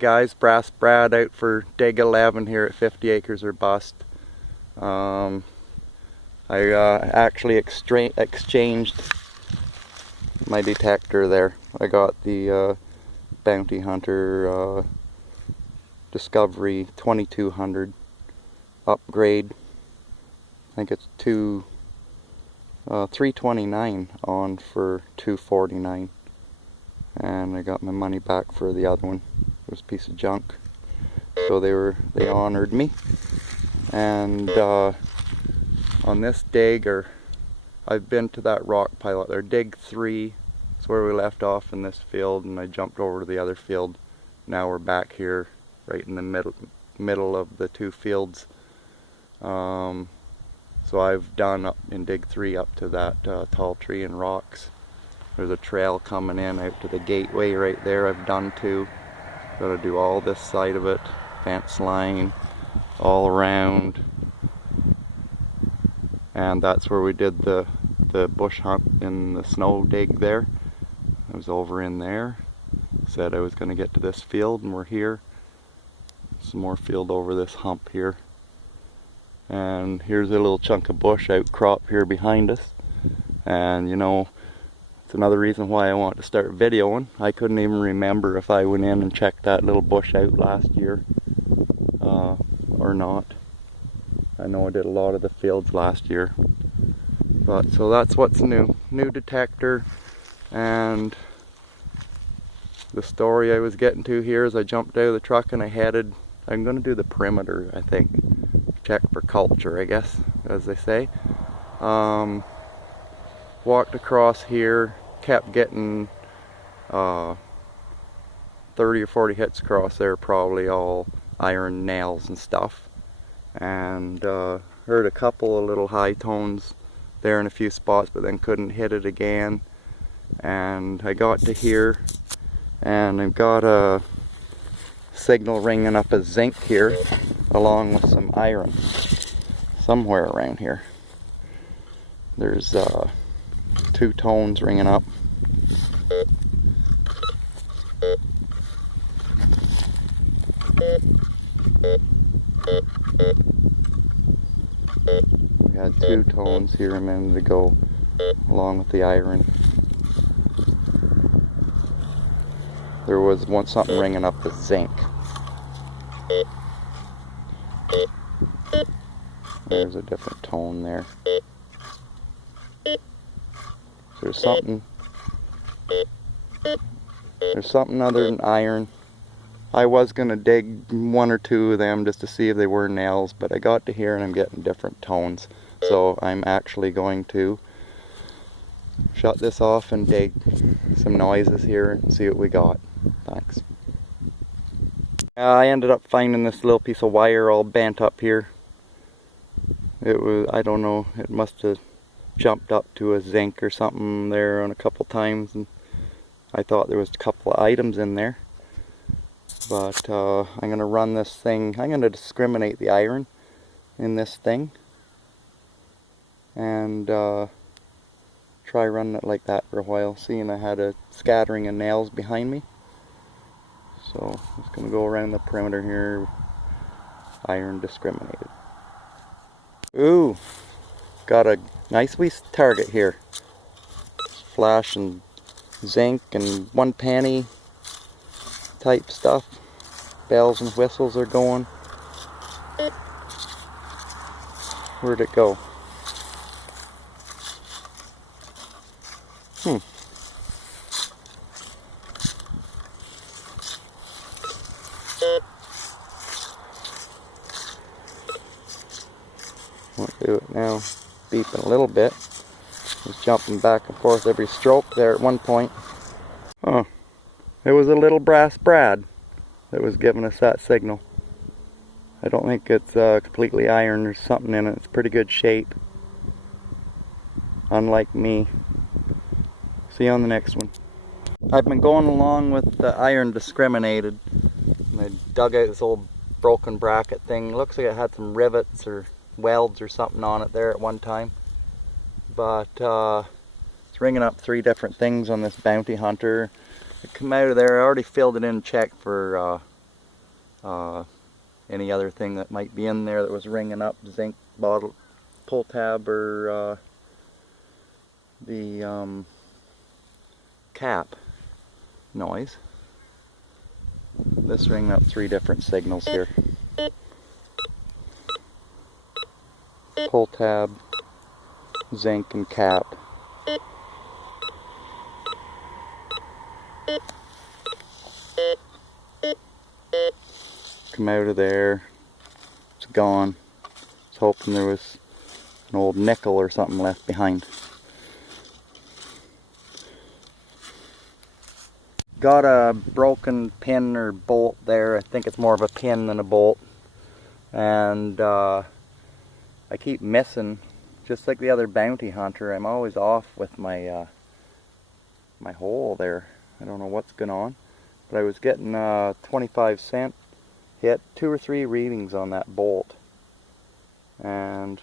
guys, Brass Brad out for Dig 11 here at 50 Acres or Bust. I actually exchanged my detector there. I got the Bounty Hunter Discovery 2200 upgrade. I think it's 329 on for 249, and I got my money back for the other one. It was a piece of junk, so they honored me. And on this dig, I've been to that rock pile out there, Dig 3. That's where we left off in this field, and I jumped over to the other field. Now we're back here, right in the middle of the two fields. So I've done up in Dig 3 up to that tall tree and rocks. There's a trail coming in out to the gateway right there. I've done too. Got to do all this side of it, fence line, all around. And that's where we did the bush hunt in the snow dig there. I was over in there. Said I was going to get to this field, and we're here. Some more field over this hump here. And here's a little chunk of bush outcrop here behind us. And you know, it's another reason why I want to start videoing. I couldn't even remember if I went in and checked that little bush out last year or not. I know I did a lot of the fields last year. But so that's what's new. New detector. And the story I was getting to here is I jumped out of the truck and I'm going to do the perimeter, I think. Check for culture, I guess, as they say. Walked across here, kept getting 30 or 40 hits across there, probably all iron nails and stuff. And heard a couple of little high tones there in a few spots, but then couldn't hit it again. And I got to here, and I've got a signal ringing up as zinc here, along with some iron somewhere around here. There's 2 tones ringing up. We had 2 tones here a minute ago, along with the iron. There was something ringing up with zinc. There's a different tone there. There's something other than iron. I was gonna dig 1 or 2 of them just to see if they were nails, but I got to here and I'm getting different tones. So I'm actually going to shut this off and dig some noises here and see what we got. Thanks. I ended up finding this little piece of wire all bent up here. It was, I don't know, it must have jumped up to a zinc or something there on a couple times, and I thought there was a couple of items in there. But I'm going to run this thing, I'm going to discriminate the iron in this thing and try running it like that for a while, seeing I had a scattering of nails behind me. So I'm just going to go around the perimeter here, iron discriminated. Ooh, got a nice wee target here. Flash and zinc and 1 penny type stuff. Bells and whistles are going. Where'd it go? Won't do it now. Beeping a little bit. Just jumping back and forth every stroke there at one point. Oh, it was a little Brass Brad that was giving us that signal. I don't think it's completely iron. There's something in it. It's pretty good shape. Unlike me. See you on the next one. I've been going along with the iron discriminated. I dug out this old broken bracket thing. Looks like it had some rivets or welds or something on it there at one time. But it's ringing up 3 different things on this Bounty Hunter. I come out of there, I already filled it in, checked for any other thing that might be in there that was ringing up, zinc bottle, pull tab, or the cap noise. This ringing up 3 different signals here. Pull tab, zinc, and cap. Come out of there, it's gone. I was hoping there was an old nickel or something left behind. Got a broken pin or bolt there. I think it's more of a pin than a bolt. And I keep missing, just like the other bounty hunter. I'm always off with my my hole there. I don't know what's going on. But I was getting 25 cent. Hit 2 or 3 readings on that bolt. And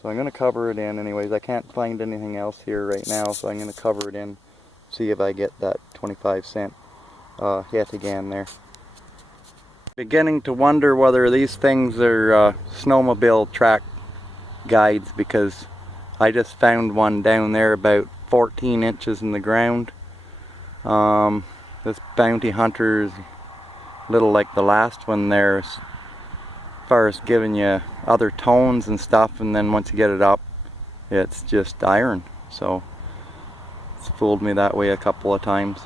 so I'm going to cover it in anyways. I can't find anything else here right now, so I'm going to cover it in. See if I get that 25 cent hit again there. Beginning to wonder whether these things are snowmobile track guides, because I just found one down there about 14 inches in the ground. This bounty hunter's a little like the last one there, as far as giving you other tones and stuff, and then once you get it up, it's just iron. So it's fooled me that way a couple of times.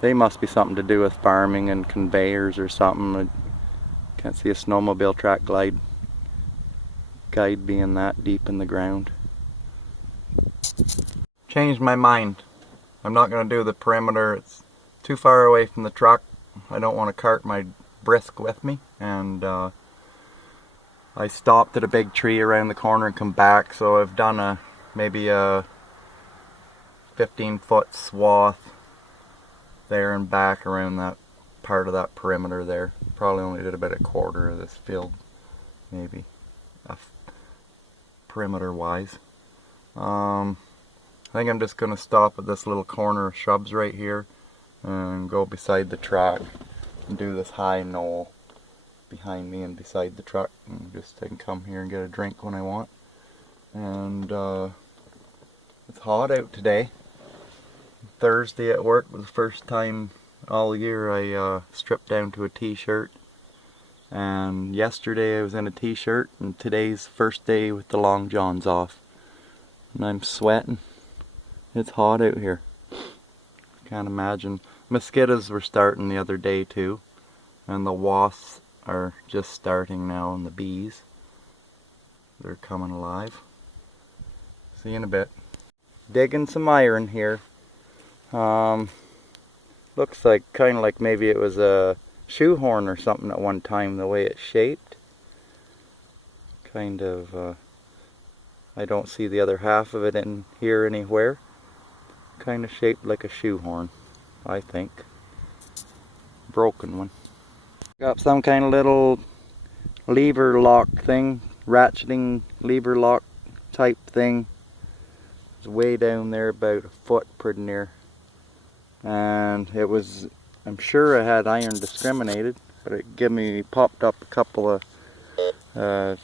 They must be something to do with farming and conveyors or something. I can't see a snowmobile track guide being that deep in the ground. Changed my mind. I'm not going to do the perimeter. It's too far away from the truck. I don't want to cart my brisk with me, and I stopped at a big tree around the corner and come back, so I've done maybe a 15-foot swath there and back around that part of that perimeter there. Probably only did about a quarter of this field, maybe, perimeter wise. I think I'm just going to stop at this little corner of shrubs right here and go beside the truck and do this high knoll behind me and beside the truck, and just I can come here and get a drink when I want. And it's hot out today. Thursday at work was the first time all year I stripped down to a t-shirt, and yesterday I was in a t-shirt, and today's the first day with the long johns off, and I'm sweating. It's hot out here. Can't imagine. Mosquitoes were starting the other day too, and the wasps are just starting now, and the bees, they're coming alive. See you in a bit. Digging some iron here. Looks like kind of like maybe it was a shoehorn or something at one time, the way it's shaped. Kind of, I don't see the other half of it in here anywhere. Kind of shaped like a shoehorn, I think. Broken one. Got some kind of little lever lock thing, ratcheting lever lock type thing. It's way down there, about a foot pretty near. And it was, I'm sure I had iron discriminated, but it popped up a couple of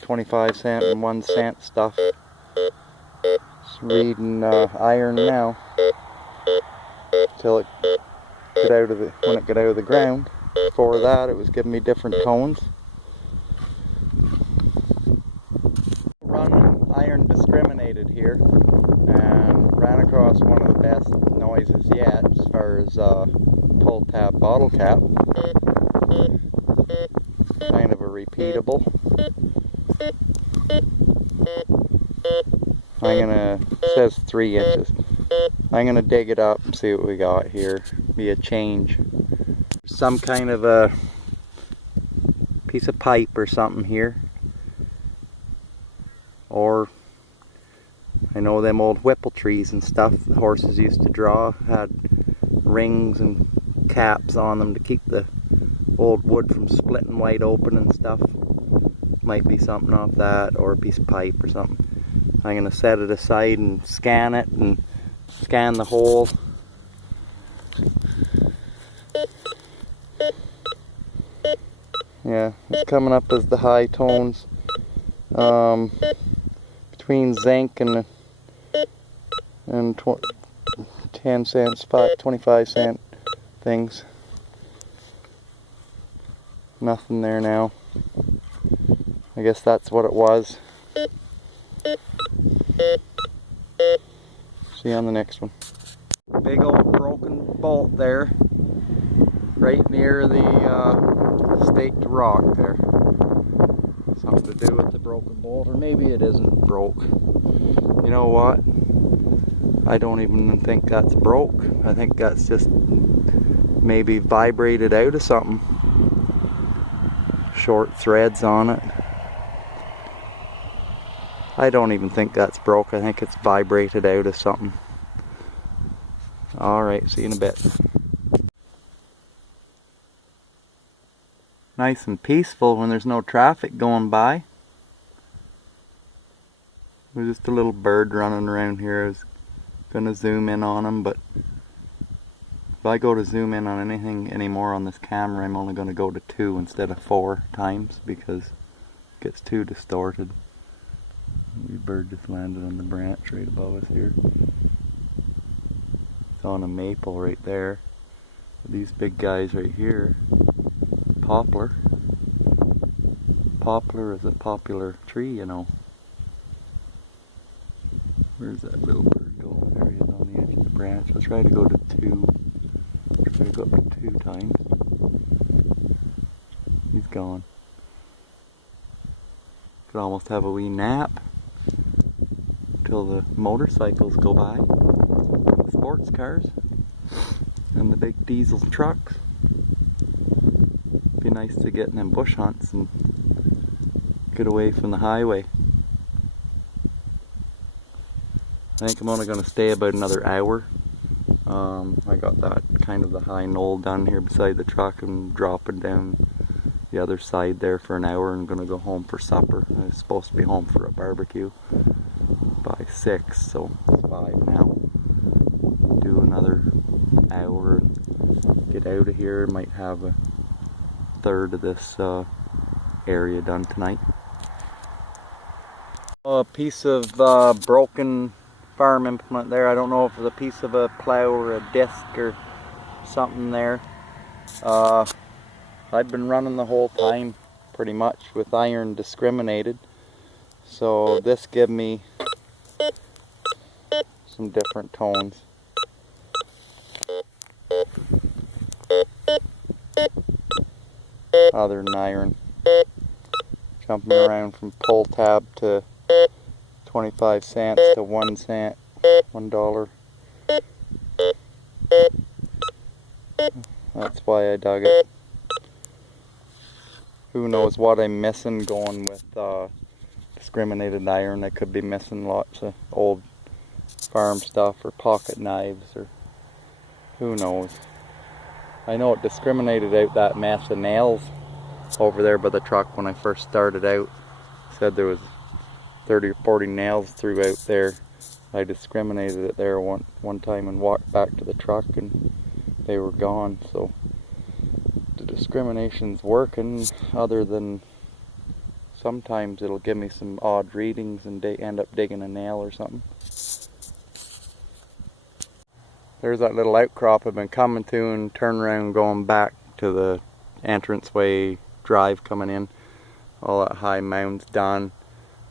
25 cent and 1 cent stuff. It's reading iron now. Till it get out of when it got out of the ground. Before that, it was giving me different tones. Run iron discriminated here, and ran across one of the best noises yet, as far as pull tab bottle cap. Kind of a repeatable. It says 3 inches. I'm gonna dig it up and see what we got here. Be a change. Some kind of a piece of pipe or something here. Or I know them old whipple trees and stuff the horses used to draw had rings and caps on them to keep the old wood from splitting wide open and stuff. Might be something off that, or a piece of pipe or something. I'm gonna set it aside and scan it and scan the hole. Yeah, it's coming up as the high tones. Between zinc and 10 cents, 25 cent things. Nothing there now. I guess that's what it was. See you on the next one. Big old broken bolt there, right near the staked rock there. Something to do with the broken bolt, or maybe it isn't broke. You know what? I don't even think that's broke. I think that's just maybe vibrated out of something. Short threads on it. I don't even think that's broke. I think it's vibrated out of something. Alright, see you in a bit. Nice and peaceful when there's no traffic going by. There's just a little bird running around here. I was gonna zoom in on him, but if I go to zoom in on anything anymore on this camera, I'm only gonna go to 2 instead of 4 times because it gets too distorted. The bird just landed on the branch right above us here. It's on a maple right there. These big guys right here, poplar. Poplar is a popular tree, you know. Where's that little bird go? There he is on the edge of the branch. I'll try to go to 2. Try to go up to 2 times. He's gone. Could almost have a wee nap till the motorcycles go by. The sports cars and the big diesel trucks. Be nice to get in them bush hunts and get away from the highway. I think I'm only going to stay about another hour. I got that kind of the high knoll done here beside the truck and dropping down the other side there for an hour. I'm going to go home for supper. I was supposed to be home for a barbecue by 6, so it's 5 now. Do another hour and get out of here. Might have a third of this area done tonight. A piece of broken farm implement there. I don't know if it's a piece of a plow or a disc or something there. I've been running the whole time pretty much with iron discriminated, so this gave me some different tones. Other than iron. Jumping around from pull tab to 25 cents to 1 cent, $1. That's why I dug it. Who knows what I'm missing going with discriminated iron. I could be missing lots of old farm stuff or pocket knives, or who knows. I know it discriminated out that mess of nails over there by the truck when I first started out. Said there was 30 or 40 nails throughout there. I discriminated it there one time and walked back to the truck and they were gone. So the discrimination's working, other than sometimes it'll give me some odd readings and end up digging a nail or something. There's that little outcrop I've been coming to and turn around going back to the entranceway drive coming in. All that high mound's done.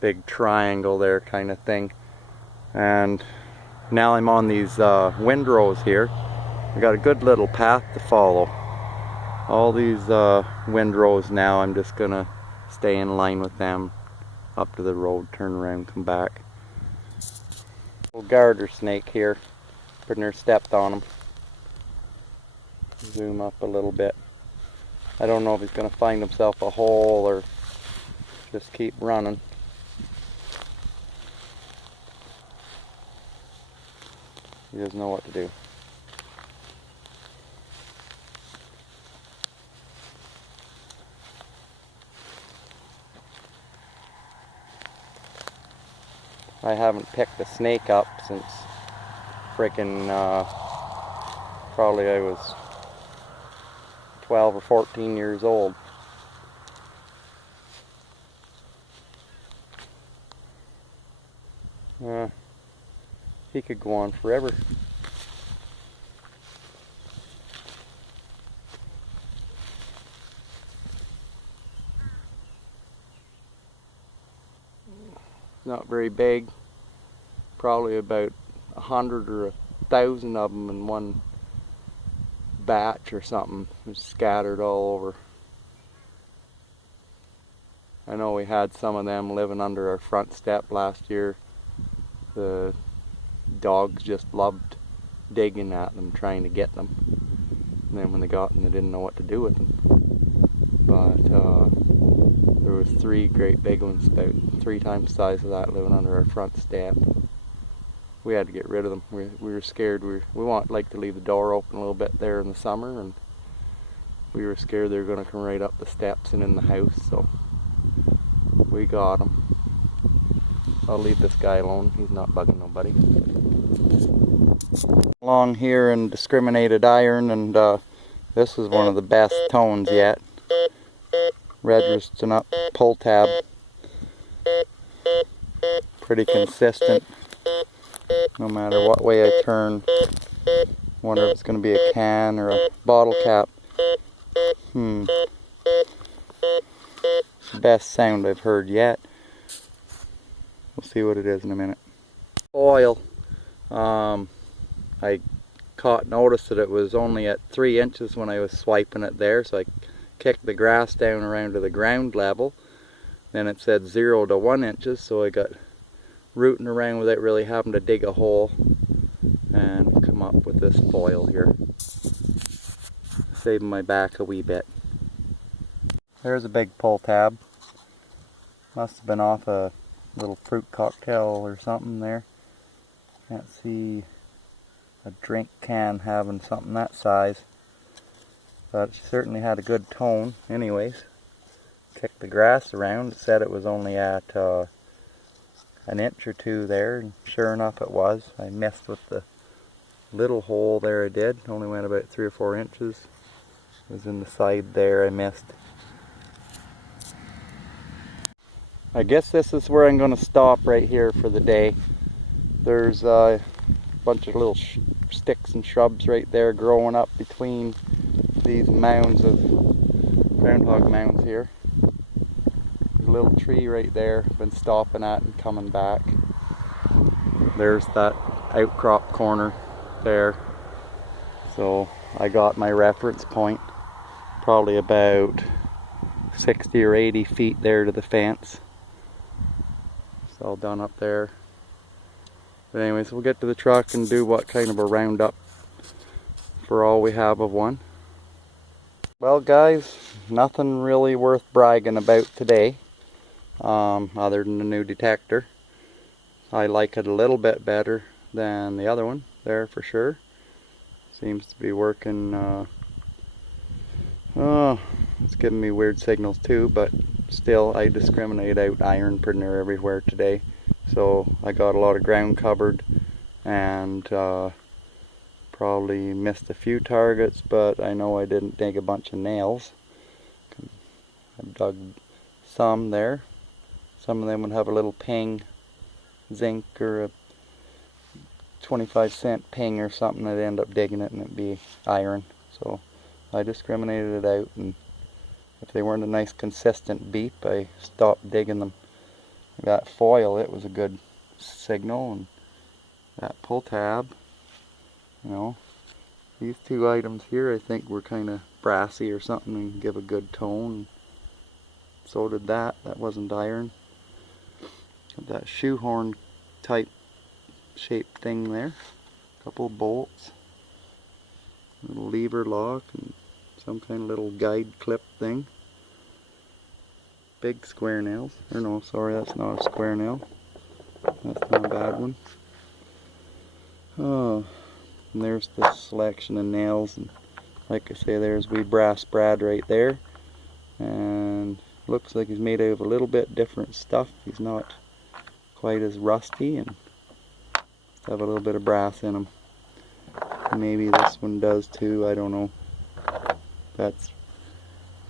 Big triangle there kind of thing. And now I'm on these windrows here. I got a good little path to follow. All these windrows now, I'm just gonna stay in line with them up to the road, turn around, come back. Little garter snake here. Pretty near stepped on him. Zoom up a little bit. I don't know if he's gonna find himself a hole or just keep running. He doesn't know what to do. I haven't picked a snake up since freaking probably I was 12 or 14 years old. He could go on forever. Not very big. Probably about 100 or 1,000 of them in one batch or something. They're scattered all over. I know we had some of them living under our front step last year. The dogs just loved digging at them, trying to get them. And then when they got them, they didn't know what to do with them. But there was 3 great big ones, about 3 times the size of that, living under our front step. We had to get rid of them. We were scared. We like to leave the door open a little bit there in the summer, and we were scared they were going to come right up the steps and in the house, so we got them. I'll leave this guy alone. He's not bugging nobody. Along here in discriminated iron, and this is one of the best tones yet. Red wristed up pull tab. Pretty consistent. No matter what way I turn. Wonder if it's going to be a can or a bottle cap. It's the best sound I've heard yet. We'll see what it is in a minute. Oil. I noticed that it was only at 3 inches when I was swiping it there, so I kicked the grass down around to the ground level. Then it said 0 to 1 inches, so I got rooting around without really having to dig a hole and come up with this foil here. Saving my back a wee bit. There's a big pull tab. Must have been off a little fruit cocktail or something there. Can't see a drink can having something that size. But it certainly had a good tone anyways. Kicked the grass around. It said it was only at an inch or 2 there, and sure enough it was. I messed with the little hole there I did. Only went about 3 or 4 inches. It was in the side there I missed. I guess this is where I'm going to stop right here for the day. There's a bunch of little sticks and shrubs right there growing up between these mounds of groundhog mounds here. There's a little tree right there I've been stopping at and coming back. There's that outcrop corner there. So I got my reference point, probably about 60 or 80 feet there to the fence. It's all done up there. But anyways, we'll get to the truck and do what kind of a roundup for all we have of one. Well guys, nothing really worth bragging about today, other than the new detector. I like it a little bit better than the other one there for sure. Seems to be working, it's giving me weird signals too, but still I discriminate out iron pretty near everywhere today. So I got a lot of ground covered and probably missed a few targets, but I know I didn't dig a bunch of nails. I've dug some there. Some of them would have a little ping, zinc or a 25-cent ping or something. I'd end up digging it and it'd be iron. So I discriminated it out, and if they weren't a nice consistent beep, I stopped digging them. That foil, it was a good signal, and that pull tab, you know, these 2 items here I think were kind of brassy or something and give a good tone. So did that. That wasn't iron. Got that shoehorn type shaped thing there. A couple of bolts, little lever lock, and some kind of little guide clip thing. Big square nails. Or no, sorry, that's not a square nail. That's not a bad one. Oh, and there's the selection of nails, and like I say, there's wee brass Brad right there, and looks like he's made out of a little bit different stuff. He's not quite as rusty, and have a little bit of brass in him. Maybe this one does too, I don't know. That's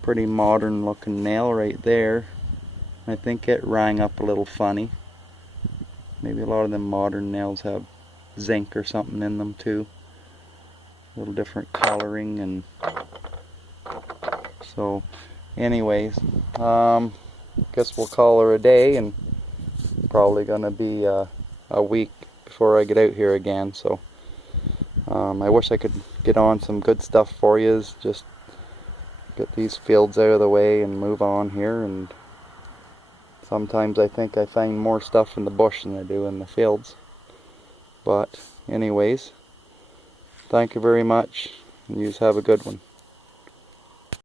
pretty modern looking nail right there. I think it rang up a little funny. Maybe a lot of them modern nails have zinc or something in them too. A little different coloring, and so anyways, guess we'll call her a day, and probably gonna be a week before I get out here again. So I wish I could get on some good stuff for you, just get these fields out of the way and move on here. And sometimes I think I find more stuff in the bush than I do in the fields. But anyways, thank you very much, and you have a good one.